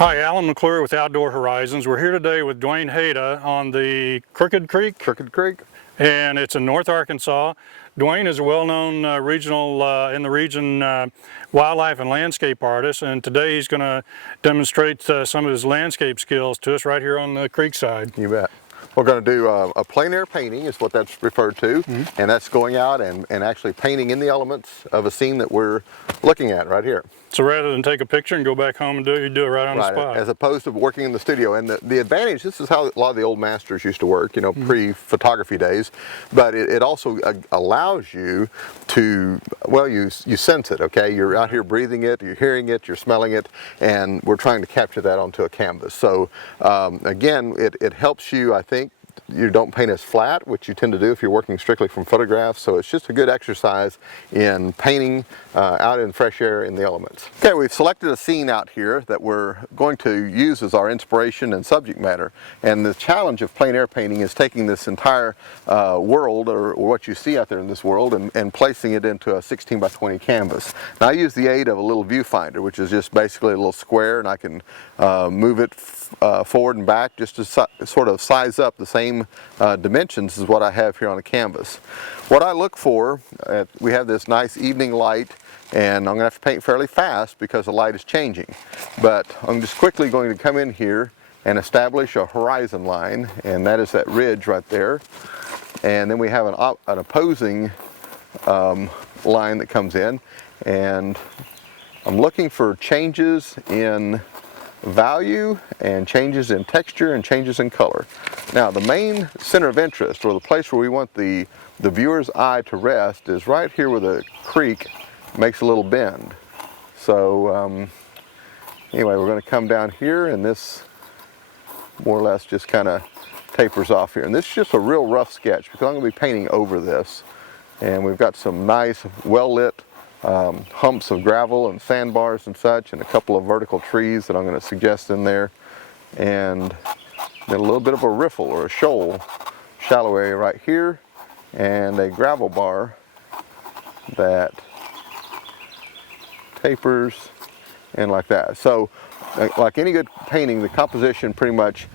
Hi, Alan McClure with Outdoor Horizons. We're here today with Duane Hada on the Crooked Creek, and it's in North Arkansas. Duane is a well-known regional in the region wildlife and landscape artist, and today he's going to demonstrate some of his landscape skills to us right here on the creek side. You bet. We're going to do a plein air painting is what that's referred to, and that's going out and actually painting in the elements of a scene that we're looking at right here. So rather than take a picture and go back home and do it, you do it right on the spot. As opposed to working in the studio. And the advantage, this is how a lot of the old masters used to work, you know, pre-photography days, but it also allows you to, well, you sense it, okay? You're out here breathing it, you're hearing it, you're smelling it, and we're trying to capture that onto a canvas. So again, it helps you, I think. You don't paint as flat, which you tend to do if you're working strictly from photographs, so it's just a good exercise in painting out in fresh air in the elements. Okay, we've selected a scene out here that we're going to use as our inspiration and subject matter, and the challenge of plein air painting is taking this entire world, or what you see out there in this world, and placing it into a 16 by 20 canvas. Now I use the aid of a little viewfinder, which is just basically a little square, and I can move it forward and back just to sort of size up the same dimensions as what I have here on a canvas. What I look for, we have this nice evening light, and I'm going to have to paint fairly fast because the light is changing. But I'm just quickly going to come in here and establish a horizon line, and that is that ridge right there. And then we have an opposing line that comes in, and I'm looking for changes in value and changes in texture and changes in color. Now the main center of interest, or the place where we want the viewer's eye to rest, is right here where the creek makes a little bend. So anyway, we're going to come down here, and this more or less just kind of tapers off here. And this is just a real rough sketch because I'm going to be painting over this, and we've got some nice well-lit humps of gravel and sandbars and such, and a couple of vertical trees that I'm going to suggest in there, and then a little bit of a riffle or a shoal, shallow area right here, and a gravel bar that tapers in like that. So like any good painting, the composition pretty much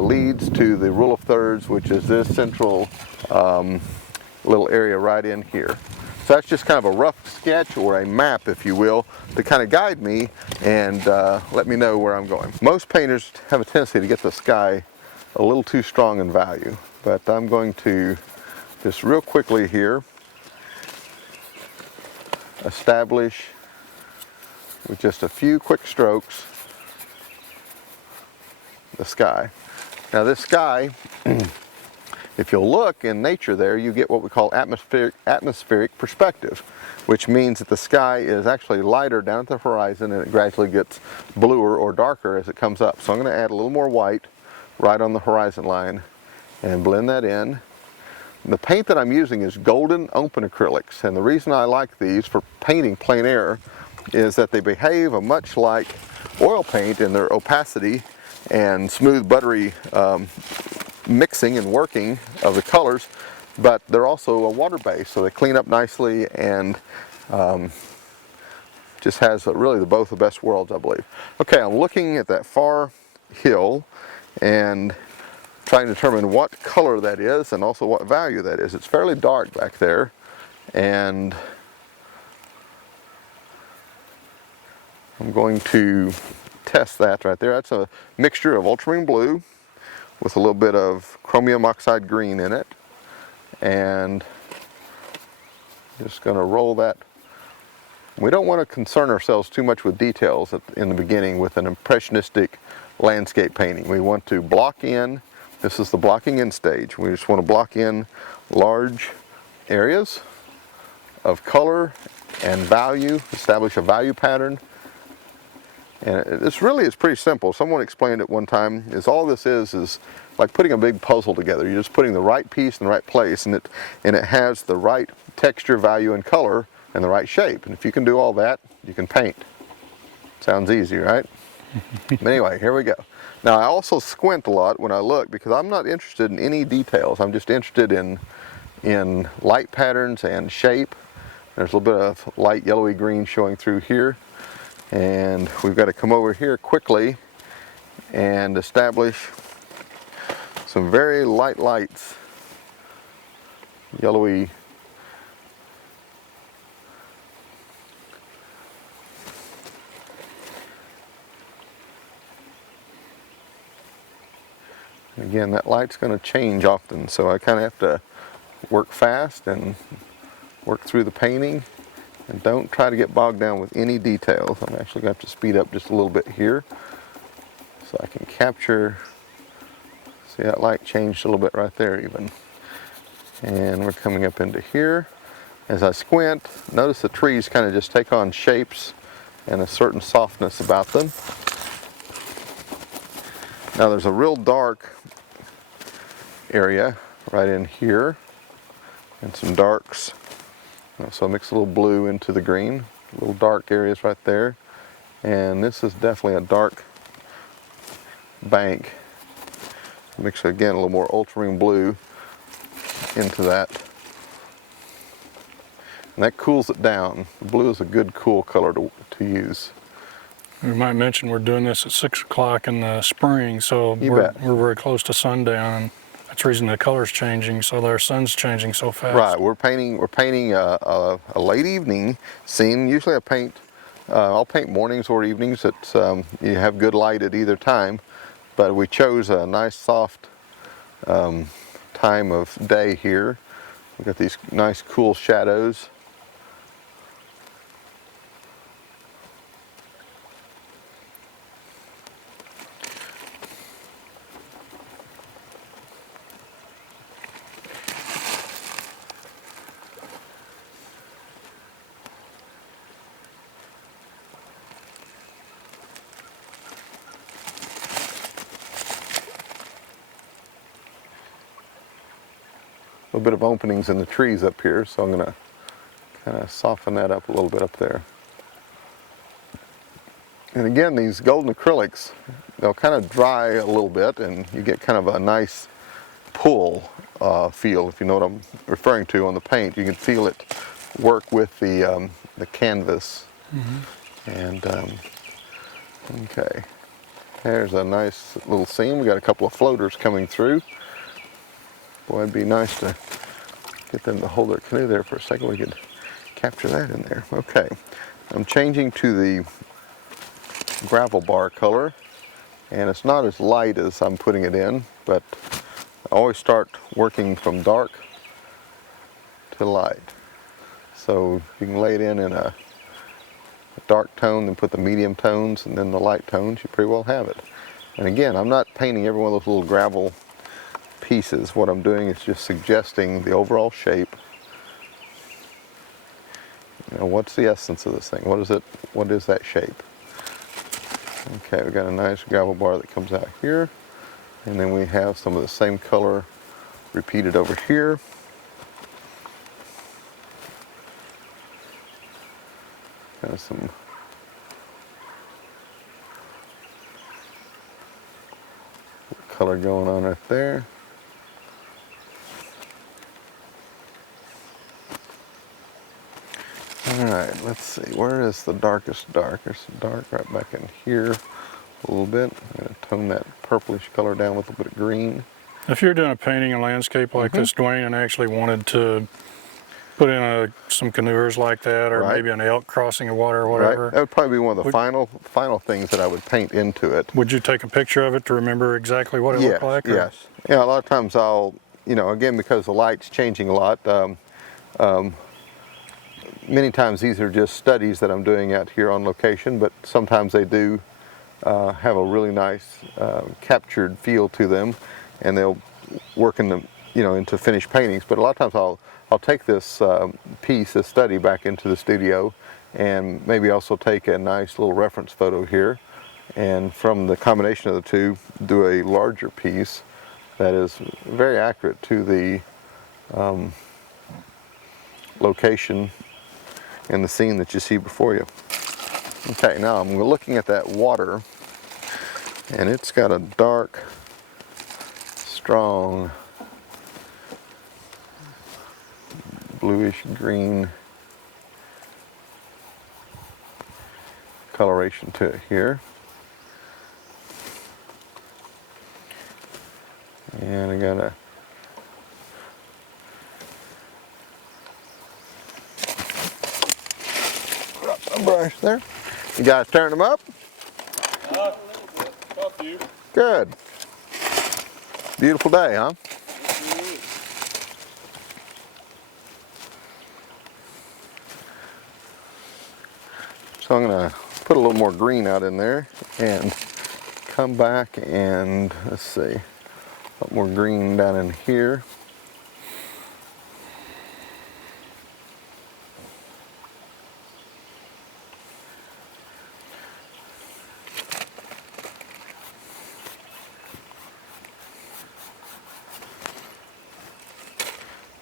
leads to the rule of thirds, which is this central little area right in here. So that's just kind of a rough sketch, or a map, if you will, to kind of guide me and let me know where I'm going. Most painters have a tendency to get the sky a little too strong in value, but I'm going to just real quickly here establish with just a few quick strokes the sky. Now this sky, if you'll look in nature there, you get what we call atmospheric perspective, which means that the sky is actually lighter down at the horizon, and it gradually gets bluer or darker as it comes up. So I'm going to add a little more white right on the horizon line and blend that in. The paint that I'm using is golden open acrylics, and the reason I like these for painting plein air is that they behave much like oil paint in their opacity and smooth, buttery mixing and working of the colors, but they're also a water base, so they clean up nicely, and just has really both the best worlds, I believe. Okay, I'm looking at that far hill and trying to determine what color that is and also what value that is. It's fairly dark back there, and I'm going to test that right there. That's a mixture of ultramarine blue with a little bit of chromium oxide green in it, and just going to roll that. We don't want to concern ourselves too much with details in the beginning with an impressionistic landscape painting. We want to block in. This is the blocking in stage. We just want to block in large areas of color and value, establish a value pattern. And this really is pretty simple. Someone explained it one time, all this is like putting a big puzzle together. You're just putting the right piece in the right place, and it has the right texture, value, and color, and the right shape. And if you can do all that, you can paint. Sounds easy, right? But anyway, here we go. Now I also squint a lot when I look because I'm not interested in any details. I'm just interested in light patterns and shape. There's a little bit of light yellowy green showing through here. And we've got to come over here quickly and establish some very light lights, yellowy. Again, that light's going to change often, so I kind of have to work fast and work through the painting, and don't try to get bogged down with any details. I'm actually going to have to speed up just a little bit here so I can capture. See, that light changed a little bit right there even. And we're coming up into here. As I squint, notice the trees kind of just take on shapes and a certain softness about them. Now there's a real dark area right in here and some darks. So I mix a little blue into the green, little dark areas right there. And this is definitely a dark bank. Mix again a little more ultramarine blue into that. And that cools it down. Blue is a good cool color to use. We might mention we're doing this at 6 o'clock in the spring, so we're very close to sundown, and that's the reason the color's changing, so their sun's changing so fast. Right, we're painting a late evening scene. Usually I'll paint mornings or evenings. It's you have good light at either time, but we chose a nice soft time of day here. We've got these nice cool shadows. A little bit of openings in the trees up here, so I'm going to kind of soften that up a little bit up there. And again, these golden acrylics, they'll kind of dry a little bit, and you get kind of a nice pull feel, if you know what I'm referring to on the paint. You can feel it work with the canvas. Mm-hmm. And okay, there's a nice little scene. We got a couple of floaters coming through. Boy, it'd be nice to get them to hold their canoe there for a second. We could capture that in there. Okay, I'm changing to the gravel bar color, and it's not as light as I'm putting it in, but I always start working from dark to light. So you can lay it in a dark tone, then put the medium tones, and then the light tones. You pretty well have it. And again, I'm not painting every one of those little gravel pieces. What I'm doing is just suggesting the overall shape. You know, what's the essence of this thing? What is it? What is that shape? Okay, we've got a nice gravel bar that comes out here, and then we have some of the same color repeated over here. Kind of some color going on right there. All right, let's see, where is the darkest dark? There's some dark right back in here a little bit. I'm going to tone that purplish color down with a bit of green. If you're doing a painting, a landscape like this, Duane, and actually wanted to put in some canoers like that, or maybe an elk crossing a water or whatever. Right. That would probably be one of the final things that I would paint into it. Would you take a picture of it to remember exactly what it looked like? Or? Yes. Yeah, a lot of times I'll, again, because the light's changing a lot, many times these are just studies that I'm doing out here on location, but sometimes they do have a really nice captured feel to them, and they'll work in them, into finished paintings. But a lot of times I'll take this piece, this study, back into the studio, and maybe also take a nice little reference photo here, and from the combination of the two, do a larger piece that is very accurate to the location and the scene that you see before you. Okay, now I'm looking at that water, and it's got a dark, strong, bluish green coloration to it here. And I got a brush there. You guys turn them up? Good. Beautiful day, huh? So I'm going to put a little more green out in there and come back and, let's see, a lot more green down in here.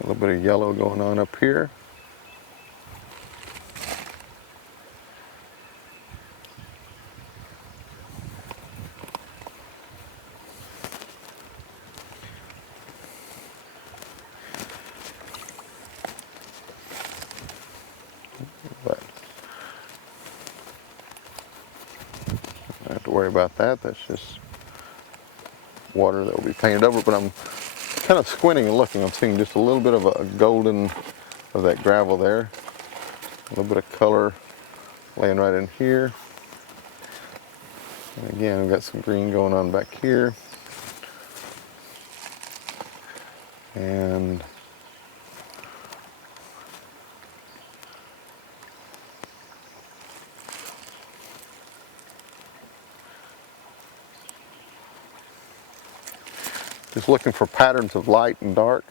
A little bit of yellow going on up here. But I don't have to worry about that. That's just water that will be painted over. But I'm kind of squinting and looking. I'm seeing just a little bit of a golden of that gravel there. A little bit of color laying right in here. And again, we've got some green going on back here. And just looking for patterns of light and dark.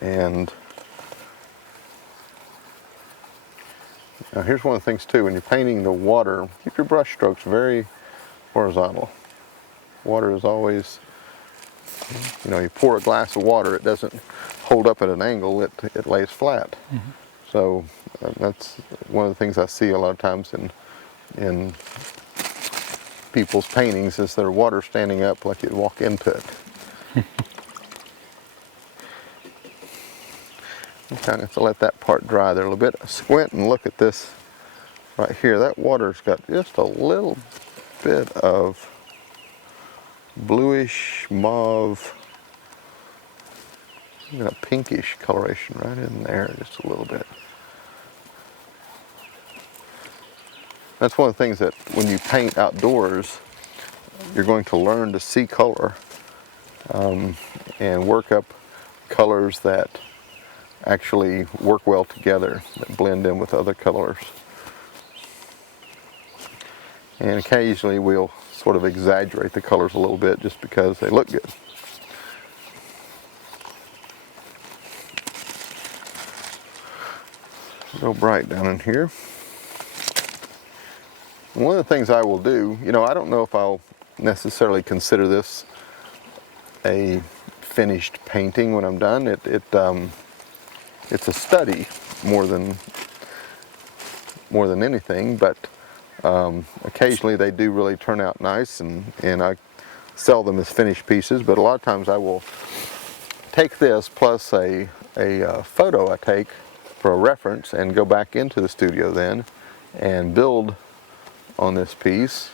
And now here's one of the things too, when you're painting the water, keep your brush strokes very horizontal. Water is always, you know, you pour a glass of water, it doesn't hold up at an angle, it lays flat. So that's one of the things I see a lot of times in people's paintings is their water standing up like you'd walk into it. Kind of have to let that part dry there a little bit. Squint and look at this right here. That water's got just a little bit of bluish mauve, a pinkish coloration right in there, just a little bit. That's one of the things that when you paint outdoors, you're going to learn to see color and work up colors that actually work well together, that blend in with other colors. And occasionally we'll sort of exaggerate the colors a little bit just because they look good. Real bright down in here. One of the things I will do, you know, I don't know if I'll necessarily consider this a finished painting when I'm done. It's a study more than anything, but occasionally they do really turn out nice, and I sell them as finished pieces. But a lot of times I will take this plus a photo I take for a reference and go back into the studio then and build on this piece.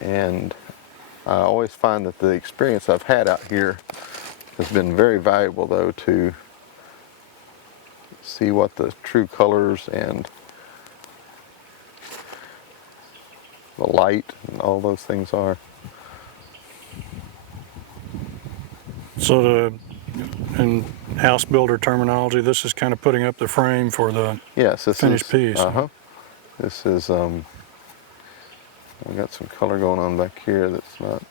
And I always find that the experience I've had out here has been very valuable, though, to see what the true colors and the light and all those things are. So in house builder terminology, this is kind of putting up the frame for the finished piece. This is, we got some color going on back here that's not.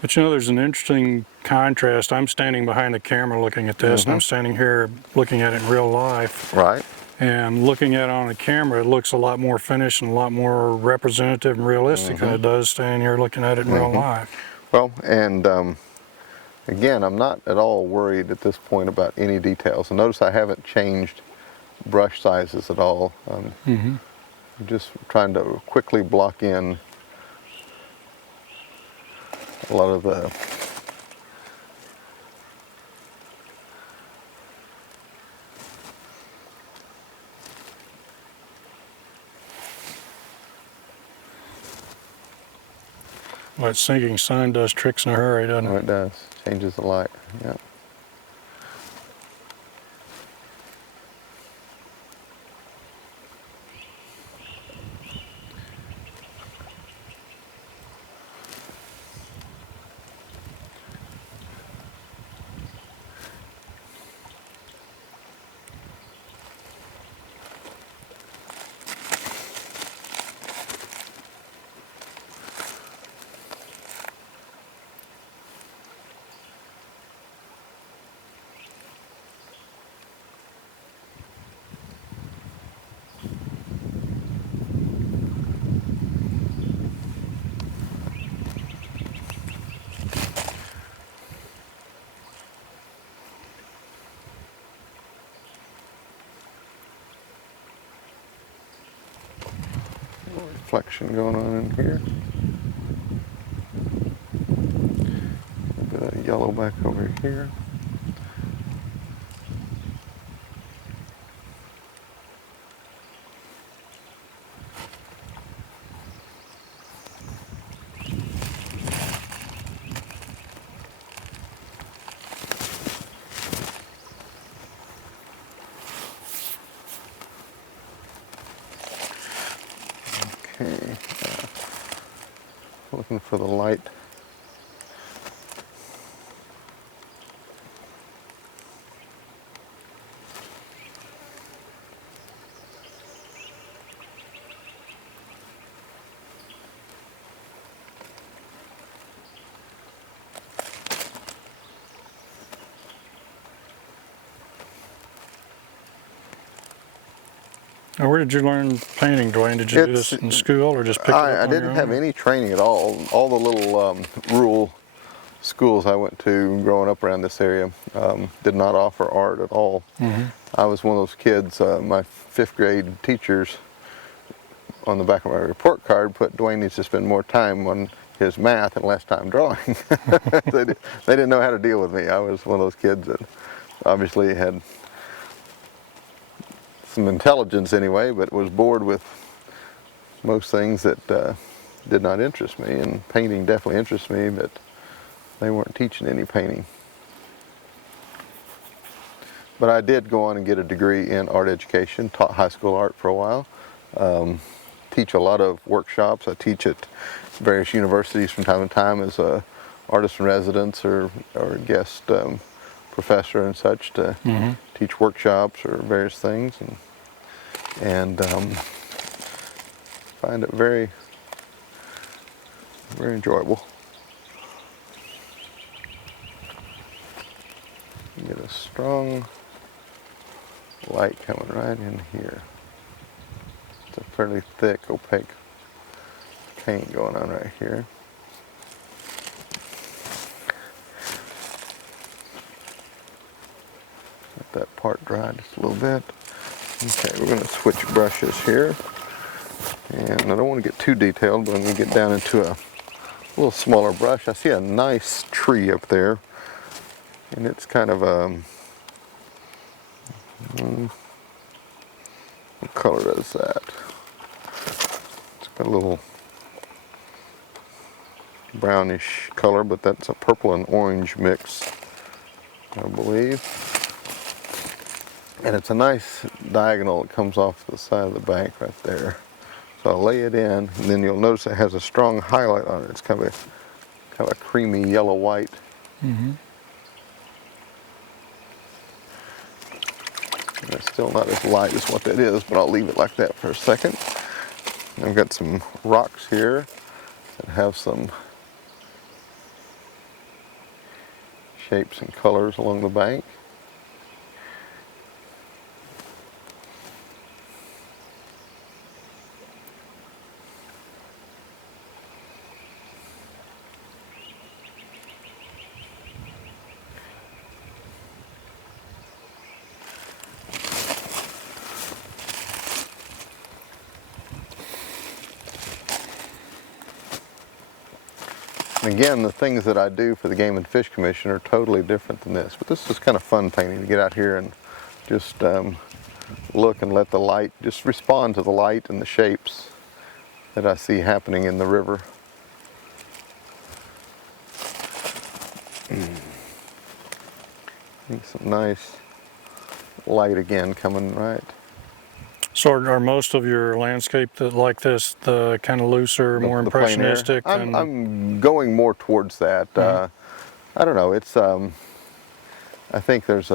But you know, there's an interesting contrast. I'm standing behind the camera looking at this, and I'm standing here looking at it in real life. Right. And looking at it on the camera, it looks a lot more finished and a lot more representative and realistic than it does standing here looking at it in real life. Well, and again, I'm not at all worried at this point about any details. And notice I haven't changed brush sizes at all. I'm just trying to quickly block in a lot of Well, that sinking sun does tricks in a hurry, doesn't Oh, it? it does. Changes the light. Yeah. Reflection going on in here. A bit of yellow back over here. Okay. Looking for the light. Now, where did you learn painting, Duane? Did you do this in school or just pick it up I on your didn't own? have any training at all. All the little rural schools I went to growing up around this area did not offer art at all. I was one of those kids, my 5th grade teachers on the back of my report card put Duane needs to spend more time on his math and less time drawing. They didn't know how to deal with me. I was one of those kids that obviously had some intelligence anyway, but was bored with most things that did not interest me, and painting definitely interests me, but they weren't teaching any painting. But I did go on and get a degree in art education, taught high school art for a while, teach a lot of workshops. I teach at various universities from time to time as a artist in residence or guest professor and such to teach workshops or various things, and find it very, very enjoyable. Get a strong light coming right in here. It's a fairly thick, opaque paint going on right here. Let that part dry just a little bit. Okay, we're going to switch brushes here. And I don't want to get too detailed, but I'm going to get down into a little smaller brush. I see a nice tree up there. And it's kind of what color is that? It's got a little brownish color, but that's a purple and orange mix, I believe. And it's a nice diagonal that comes off the side of the bank right there. So I'll lay it in, and then you'll notice it has a strong highlight on it. It's kind of a creamy yellow-white. And it's still not as light as what that is, but I'll leave it like that for a second. I've got some rocks here that have some shapes and colors along the bank. Again, the things that I do for the Game and Fish Commission are totally different than this, but this is kind of fun painting, to get out here and just look and let the light, just respond to the light and the shapes that I see happening in the river. Some nice light again coming right. So are most of your landscape like this the kind of looser, more The plein air. impressionistic? I'm going more towards that. I don't know. It's I think as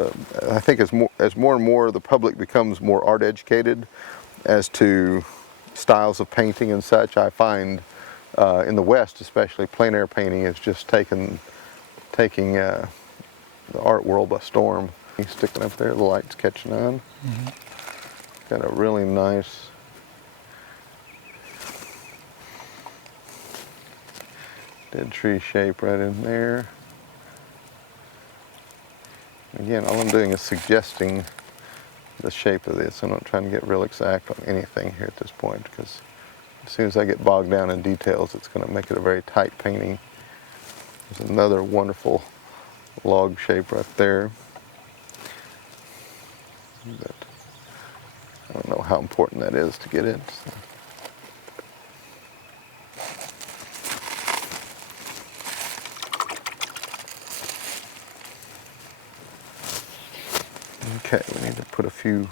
more and more the public becomes more art educated as to styles of painting and such, I find in the West especially, plein air painting is just taking the art world by storm. He's sticking up there, the light's catching on. Got a really nice dead tree shape right in there. Again, all I'm doing is suggesting the shape of this. I'm not trying to get real exact on anything here at this point, because as soon as I get bogged down in details, it's going to make it a very tight painting. There's another wonderful log shape right there. But I don't know how important that is to get it. So. Okay, we need to put a few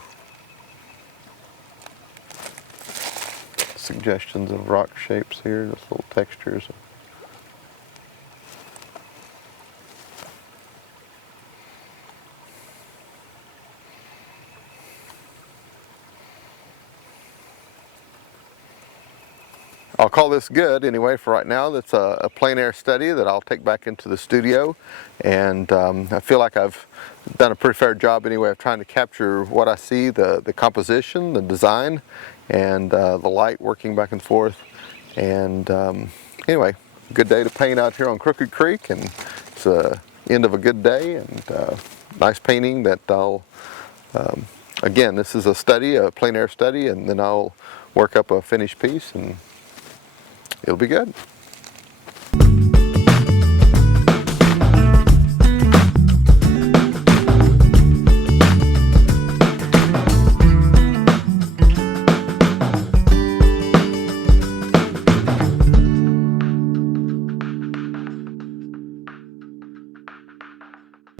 suggestions of rock shapes here, just little textures. I'll call this good anyway for right now. That's a plein air study that I'll take back into the studio, and I feel like I've done a pretty fair job anyway of trying to capture what I see, the composition, the design, and the light working back and forth. And anyway, good day to paint out here on Crooked Creek, and it's the end of a good day, and nice painting that I'll, again, this is a study, a plein air study, and then I'll work up a finished piece, and it'll be good.